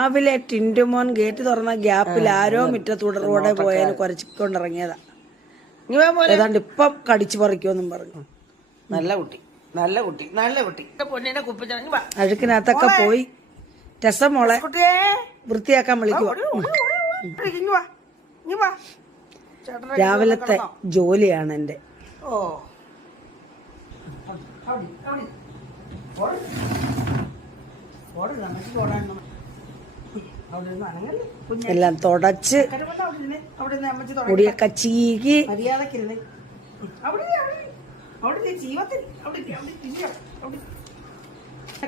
രാവിലെ ടിൻഡുമോൻ ഗേറ്റ് തുറന്ന ഗ്യാപ്പിൽ ആരോ മുറ്റത്തൂടെ പോയാൽ കുറച്ചിക്കൊണ്ടിറങ്ങിയതാ. നീ വാ മോനെ. ഏതാണ്ട് ഇപ്പം കടിച്ചു പറിക്കുമെന്നും പറഞ്ഞു. നല്ല കുട്ടി. നല്ല കുട്ടി. നല്ല കുട്ടി. പൊന്നിനെ കുപ്പിച്ചു. നീ വാ. അഴുക്കിനകത്തൊക്കെ പോയി. രസം മോളെ. വൃത്തിയാക്കാൻ വിളിക്കുവാ. രാവിലത്തെ ജോലിയാണ് എന്റെ ഓ. ഓടി. ഓടി. ഓട്. നമുക്ക്. അവിടെ ഇരുന്ന് അനങ്ങല്ലേ? കുഞ്ഞെ. എല്ലാം തുടച്ച്. മുടിയൊക്കെ ചീകി.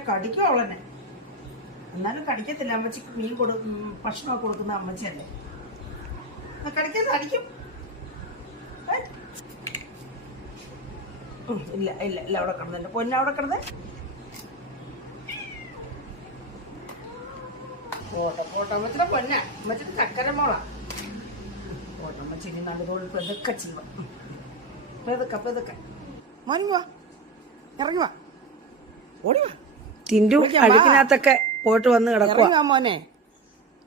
കടിക്കും അവളെന്നെ എന്നാലും കടിക്കത്തില്ല. അമ്മച്ചി മീൻ കൊടു ഭക്ഷണമൊക്കെ കൊടുക്കുന്ന അമ്മച്ചിയല്ലേ. ആ, കടിക്കത്തില്ല അടിക്കും? ഇല്ല ഇല്ല ഇല്ല. അവിടെ കിടന്നില്ല. പൊന്നെ അവിടെ കിടന്നേ പോട്ടെ പോട്ടെ അമ്മച്ചിയുടെ പൊന്ന. അമ്മച്ചിയുടെ ചക്കര മോളാ. പോട്ടെ അമ്മച്ചി ഇനി നല്ലതോട് പെതുക്കെ ചെയ്യുക പെതുക്കെ പെതുക്കെ. മോനി വാ. ഇറങ്ങി വാ. ഓടി വാ. അഴുക്കിനകത്തൊക്കെ പോയിട്ട് വന്ന് കിടക്കുക മോനെ.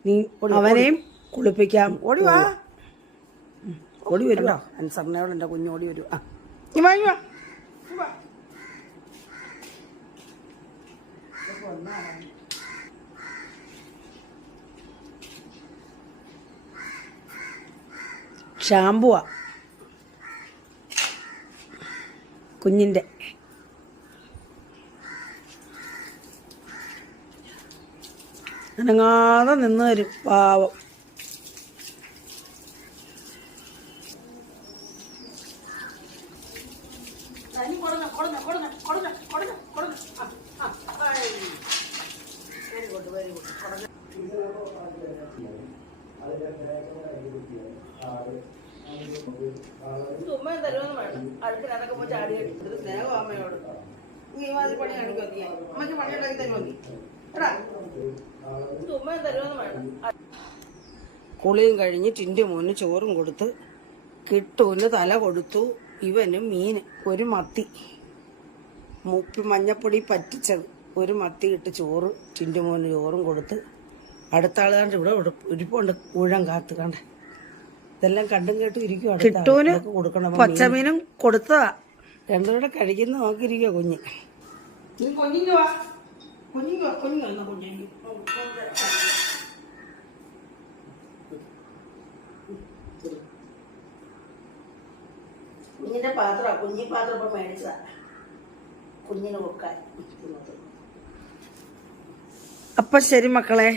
നീ അവനെയും കുളിപ്പിക്കാം. ഓടി വാ. ഓടി വരുമോ അനുസരണയോട് എന്റെ കുഞ്ഞ് ഓടി വരും ആ. നീ വാങ്ങി വാ. ഷാമ്പുവാ. കുഞ്ഞിന്റെ അനങ്ങാതെ നിന്ന് വരും പാവം. വെരി കൊടുങ്ങ, കൊടുങ്ങ, കൊടുങ്ങ, ഉമ്മയും തരുമെന്ന് വേണം. അഴുക്കിനകത്തൊക്കെ പോയി ചാടി കളി. സ്നേഹം അമ്മയോട്. നീ മാതിരി പണി കാണിക്കുമോ നീ? അമ്മയ്ക്ക് പണിയുണ്ടാക്കി തരുമോ നീ? എടാ, തരുമെന്ന് വേണം. കുളിയും കഴിഞ്ഞ് ടിന്റെ മോന് ചോറും കൊടുത്ത് കിട്ടൂന് തല കൊടുത്തു ഇവന് മീൻ ഒരു മത്തി മുപ്പി മഞ്ഞപ്പൊടി പറ്റിച്ചത് ഒരു മത്തി ഇട്ട് ചോറ് ടിന്റെ മോന് ചോറും കൊടുത്ത് അടുത്ത ആൾ കണ്ട് ഇവിടെ ഇരിപ്പുണ്ട് ഊഴം കാത്ത് കണ്ട ഇതെല്ലാം കണ്ടും കേട്ടും ഇരിക്കും. കിട്ടൂന് കൊടുക്കണം. പച്ചമീനും കൊടുത്തതാ. രണ്ടുപേരുടെ കഴിക്കുന്ന നോക്കിയിരിക്കുക കുഞ്ഞ്. നീ കുഞ്ഞിങ്ങ് വാ. കുഞ്ഞിങ്ങ് വന്ന കുഞ്ഞിങ്ങ്. കുഞ്ഞിന്റെ പാത്ര കുഞ്ഞി പാത്രം ഇപ്പൊ മേടിച്ചതാ. കുഞ്ഞിന് കൊടുക്കാൻ അപ്പൊ ശരി മക്കളെ.